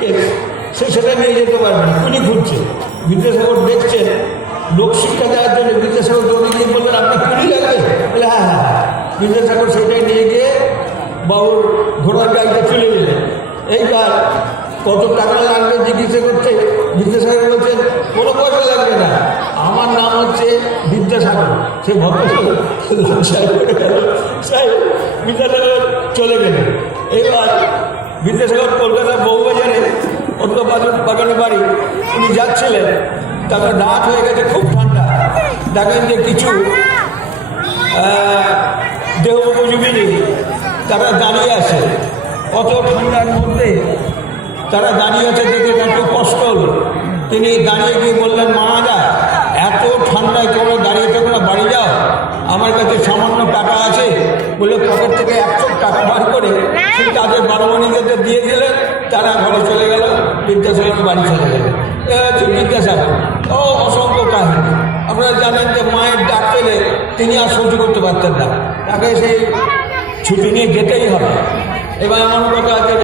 Case, সে সেটা নিয়ে যেতে পারবে না, উনি খুঁজছে। বিদ্যাসাগর দেখছে লোক শিক্ষা দেওয়ার জন্য, বিদ্যাসাগর দৌড়ে গিয়ে বললেন আপনার কুড়ি লাগবে, বলে হ্যাঁ হ্যাঁ হ্যাঁ। বিদ্যাসাগর সেটাই নিয়ে গিয়ে বাবুর ঘোড়ার গাড়িতে চলে গেলেন। এইবার কত টাকা লাগবে জিজ্ঞাসা করতে, বিদ্যাসাগর বলছেন কোনো পয়সা লাগবে না, আমার নাম হচ্ছে বিদ্যাসাগর। সে ভদ্রলোক বিদ্যাসাগর চলে গেলেন। এবার বিদ্যাসাগর কলকাতার বউবাজারে অন্য বাগানে বাড়ি উনি যাচ্ছিলেন, তারপর রাত হয়ে গেছে, খুব ঠান্ডা। দেখেন যে কিছু দেহ উপজীবী তারা দাঁড়িয়ে আছে, অত ঠান্ডার মধ্যে তারা দাঁড়িয়ে আছে দেখে একটু কষ্ট হলো। তিনি দাঁড়িয়ে গিয়ে বললেন মহারাজা, এত ঠান্ডায় তোমরা দাঁড়িয়ে থাকো না, বাড়ি যাও, আমার কাছে সামান্য টাকা আছে। বলে পকেট থেকে 100 টাকা বার করে সেই তাদের বারোয়ানিদের দিয়ে দিলেন, তারা ঘরে চলে গেল, বিদ্যাসাগর বাড়ি চলে গেলেন। এ হচ্ছে বিদ্যাসাগর। ও অসংখ্য কাহিনী। আপনারা জানেন যে মায়ের ডাক পেলে তিনি আর সহ্য করতে পারতেন না, তাকে সেই ছুটি নিয়ে যেতেই হবে। এবার এমন কথা আছে